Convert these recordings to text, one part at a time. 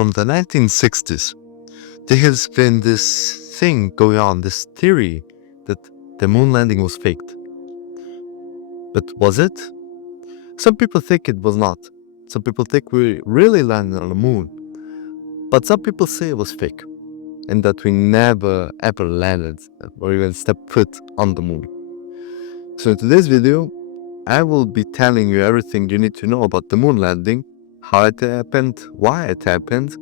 from the 1960s, there has been this thing going on, this theory that the moon landing was faked. But was it? Some people think it was not. Some people think we really landed on the moon. But some people say it was fake, and that we never ever landed or even stepped foot on the moon. So in today's video, I will be telling you everything you need to know about the moon landing, how it happened, why it happened,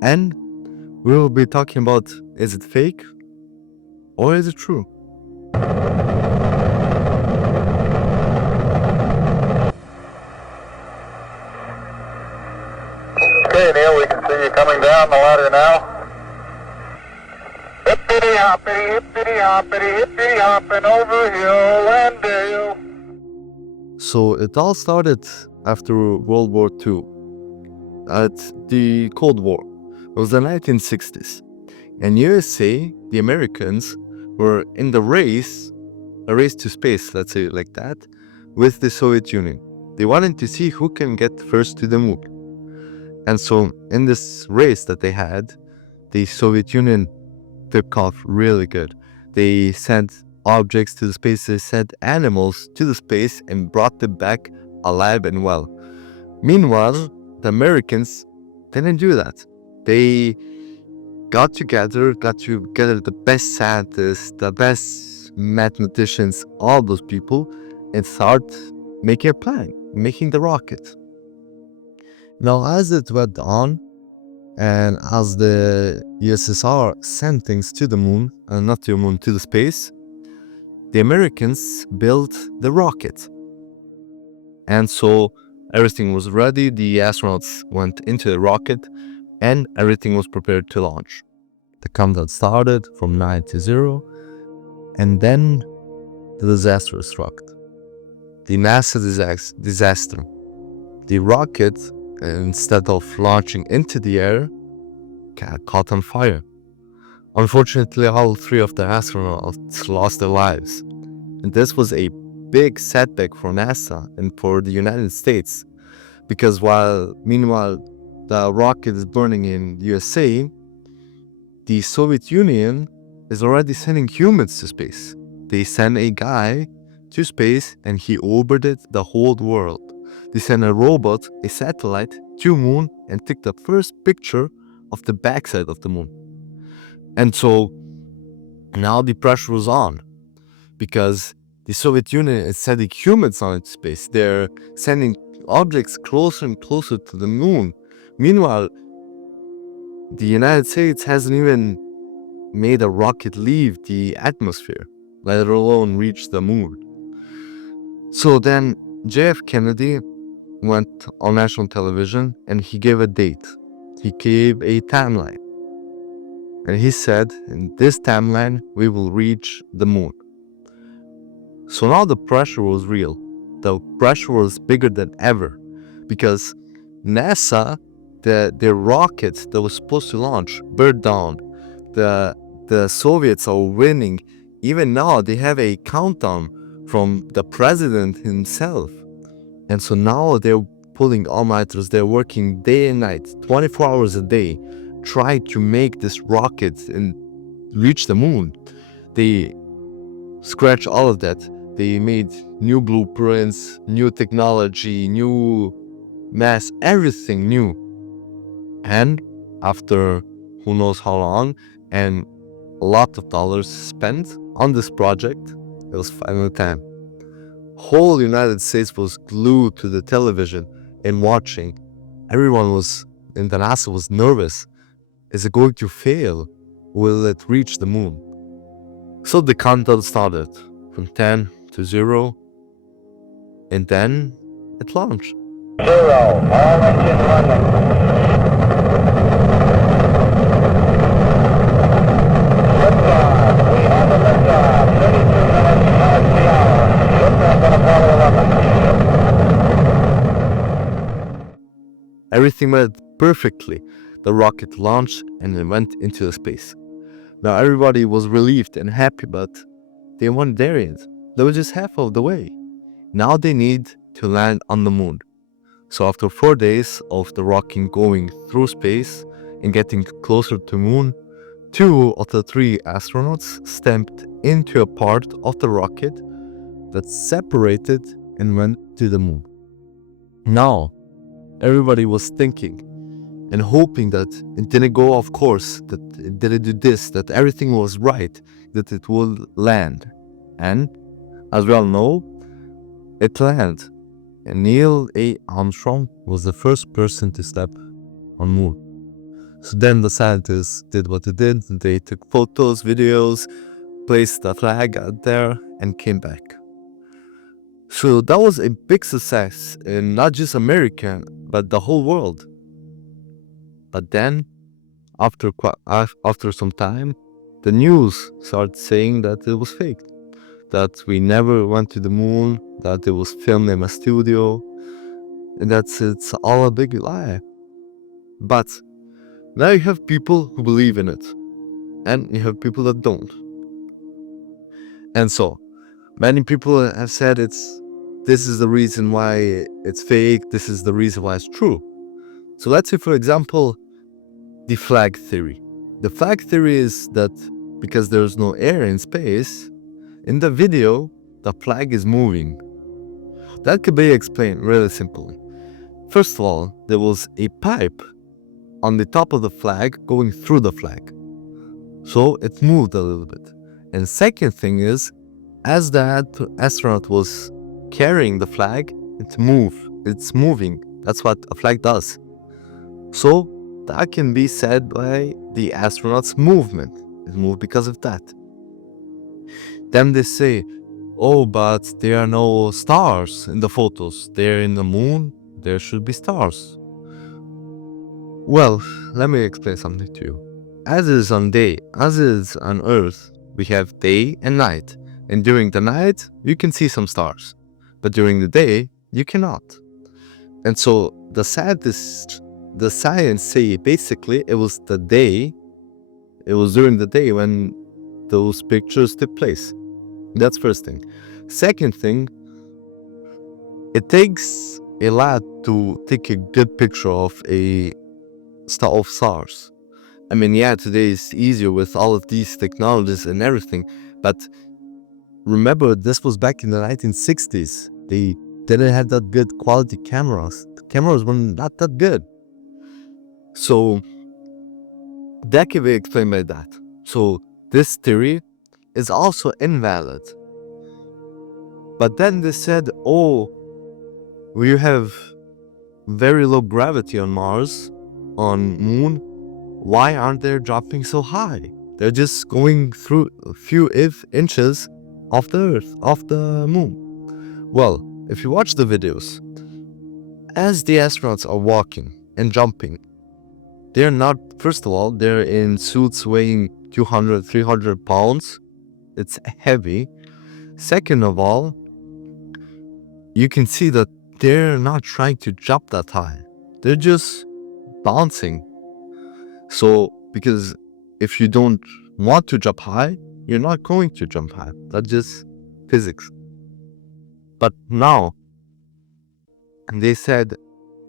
and we will be talking about, is it fake or is it true? Okay, Neil, we can see you coming down the ladder now. Hippity hoppity, hippity hoppity, hippity hopping over hill and dale. So it all started after World War II, at the Cold War. It was the 1960s. And USA, the Americans, were in the race, a race to space, let's say it like that, with the Soviet Union. They wanted to see who can get first to the moon. And so in this race that they had, the Soviet Union took off really good. They sent objects to the space, they sent animals to the space and brought them back alive and well. Meanwhile, the Americans didn't do that. They got together the best scientists, the best mathematicians, all those people, and start making a plan, making the rocket. Now, as it went on, and as the USSR sent things to the moon, not to the moon, to the space, the Americans built the rocket. And so everything was ready, the astronauts went into the rocket, and everything was prepared to launch. The countdown started from 9 to 0, and then the disaster struck. The NASA disaster. The rocket, instead of launching into the air, caught on fire. Unfortunately, all three of the astronauts lost their lives. And this was a big setback for NASA and for the United States, because meanwhile the rocket is burning in USA, the Soviet Union is already sending humans to space. They sent a guy to space and he orbited the whole world. They sent a robot, a satellite, to moon and took the first picture of the backside of the moon. And so now the pressure was on, because the Soviet Union is sending humans on into space. They're sending objects closer and closer to the moon. Meanwhile, the United States hasn't even made a rocket leave the atmosphere, let alone reach the moon. So then JF Kennedy went on national television and he gave a date. He gave a timeline. And he said, in this timeline, we will reach the moon. So now the pressure was real. The pressure was bigger than ever, because NASA, the rocket that was supposed to launch, burned down. The Soviets are winning. Even now, they have a countdown from the president himself. And so now they're pulling all-nighters. They're working day and night, 24 hours a day, trying to make this rocket and reach the moon. They scratch all of that. They made new blueprints, new technology, new mass, everything new. And after who knows how long and a lot of dollars spent on this project, it was final time. Whole United States was glued to the television and watching. Everyone was in the NASA was nervous. Is it going to fail? Will it reach the moon? So the countdown started from 10 to 0, and then it launched. 0, all engine running. Liftoff, we have a liftoff, 32 minutes past the hour. Liftoff on Apollo 11. Everything went perfectly. The rocket launched and it went into the space. Now everybody was relieved and happy, but they weren't there yet. They were just half of the way. Now they need to land on the moon. So after 4 days of the rocket going through space and getting closer to moon, 2 of the 3 astronauts stepped into a part of the rocket that separated and went to the moon. Now, everybody was thinking and hoping that it didn't go off course, that it didn't do this, that everything was right, that it will land. And as we all know, it landed. And Neil A. Armstrong was the first person to step on moon. So then the scientists did what they did. They took photos, videos, placed the flag out there, and came back. So that was a big success in not just America, but the whole world. But then, after some time, the news started saying that it was fake, that we never went to the moon, that it was filmed in a studio, and it's all a big lie. But now you have people who believe in it, and you have people that don't. And so, many people have said this is the reason why it's fake, this is the reason why it's true. So let's say, for example, the flag theory. The flag theory is that because there's no air in space, in the video, the flag is moving. That could be explained really simply. First of all, there was a pipe on the top of the flag going through the flag. So it moved a little bit. And second thing is, as the astronaut was carrying the flag, it's moving. That's what a flag does. So that can be said by the astronaut's movement. It moved because of that. Then they say, oh, but there are no stars in the photos. They're in the moon. There should be stars. Well, let me explain something to you. As is on Earth, we have day and night. And during the night, you can see some stars. But during the day, you cannot. And so the science say basically it was during the day when those pictures took place. That's first thing. Second thing, it takes a lot to take a good picture of stars. I mean, yeah, today is easier with all of these technologies and everything, but remember, this was back in the 1960s. They didn't have that good quality cameras. The cameras were not that good. So that can be explained by that. So this theory is also invalid. But then they said, oh, we have very low gravity on Mars, on Moon. Why aren't they dropping so high? They're just going through a few inches off the Earth, off the Moon. Well, if you watch the videos, as the astronauts are walking and jumping, they're not, first of all, they're in suits weighing 200, 300 pounds. It's heavy. Second of all, you can see that they're not trying to jump that high. They're just bouncing. So, because if you don't want to jump high, you're not going to jump high. That's just physics. But now, they said,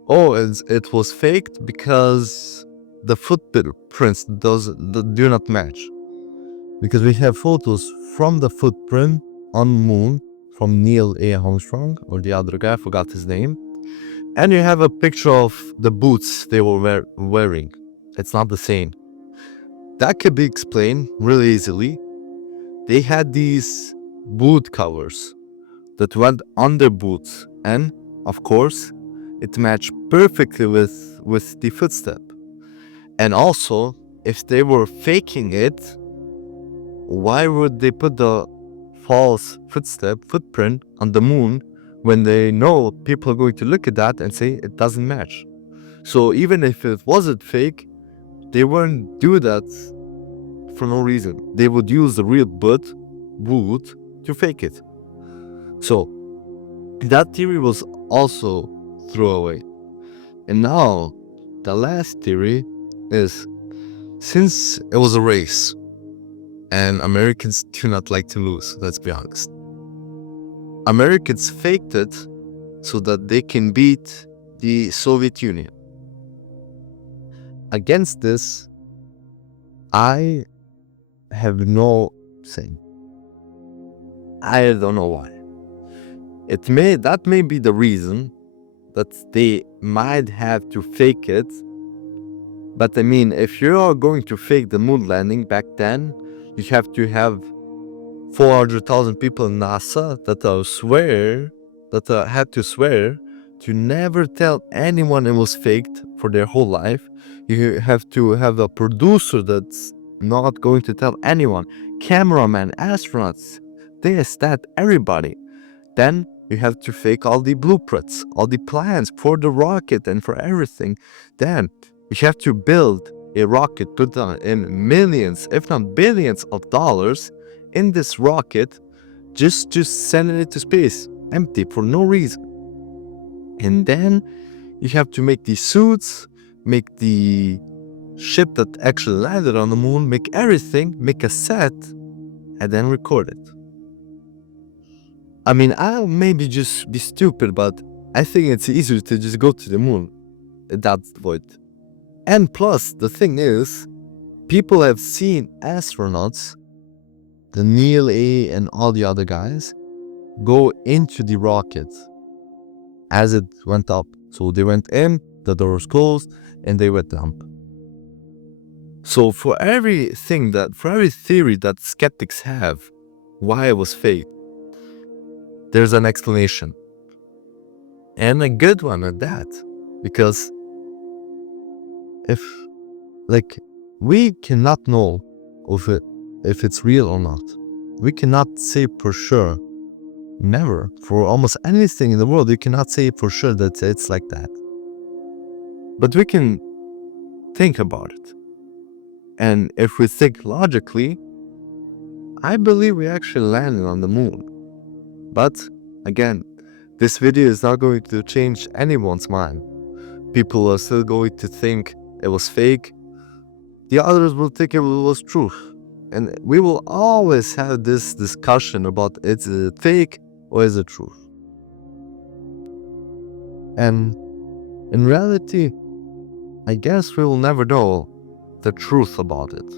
oh, it was faked because the footprints do not match. Because we have photos from the footprint on Moon from Neil A. Armstrong, or the other guy, I forgot his name. And you have a picture of the boots they were wearing. It's not the same. That could be explained really easily. They had these boot covers that went under boots, and of course, it matched perfectly with the footstep. And also, if they were faking it, why would they put the false footprint on the Moon when they know people are going to look at that and say it doesn't match? So even if it wasn't fake, they wouldn't do that for no reason. They would use the real boot to fake it. So that theory was also thrown away. And now the last theory is, since it was a race, and Americans do not like to lose, let's be honest, Americans faked it so that they can beat the Soviet Union. Against this, I have no say. I don't know why. That may be the reason that they might have to fake it. But I mean, if you are going to fake the moon landing back then, you have to have 400,000 people in NASA that had to swear to never tell anyone it was faked for their whole life. You have to have a producer that's not going to tell anyone. Cameraman, astronauts, this, that, everybody. Then you have to fake all the blueprints, all the plans for the rocket and for everything. Then you have to build a rocket, put in millions, if not billions of dollars in this rocket just to send it to space, empty for no reason. And then you have to make the suits, make the ship that actually landed on the moon, make everything, make a set, and then record it. I mean, I'll maybe just be stupid, but I think it's easier to just go to the moon. That's the point. And plus, the thing is, people have seen astronauts, the Neil A. and all the other guys, go into the rocket as it went up. So they went in, the doors closed, and they went up. So for every theory that skeptics have, why it was fake, there's an explanation. And a good one at that. Because we cannot know if it's real or not. We cannot say for sure. Never. For almost anything in the world, you cannot say for sure that it's like that. But we can think about it. And if we think logically, I believe we actually landed on the moon. But again, this video is not going to change anyone's mind. People are still going to think it was fake. The others will think it was truth. And we will always have this discussion about is it fake or is it truth. And in reality, I guess we will never know the truth about it.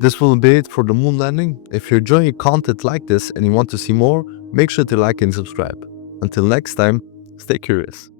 This will be it for the moon landing. If you're enjoying content like this and you want to see more, make sure to like and subscribe. Until next time, stay curious.